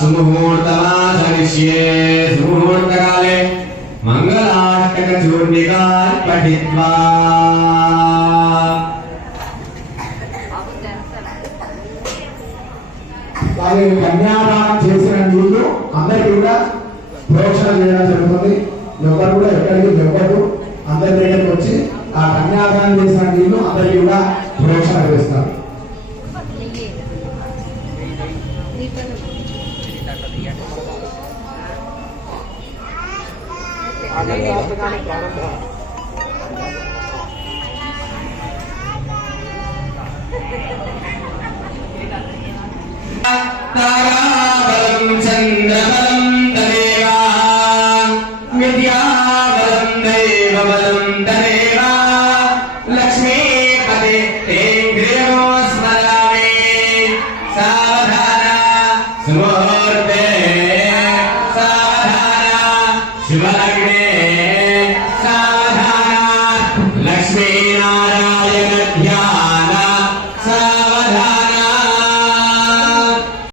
సుముహూర్తమాచరిష్యే సుముహూర్తకాలే మంగళాష్టకచూర్ణికాన్ పఠిత్వా. వారి కన్యాదానం చేసిన నీళ్ళు అందరికీ కూడా ప్రోక్షణ చేయడం జరుగుతుంది. ఎవరు కూడా ఎక్కడికి వెళ్ళరు అందరి దగ్గరికి వచ్చి ఆ కన్యాదానం చేసిన నీళ్ళు అందరికీ ताराबलं चन्द्रबलं तदेव विद्याबलं दैवबलं तदेव సుమూర్తే సాధారణ శివలగ్నే లక్ష్మీనారాయణ ధ్యాన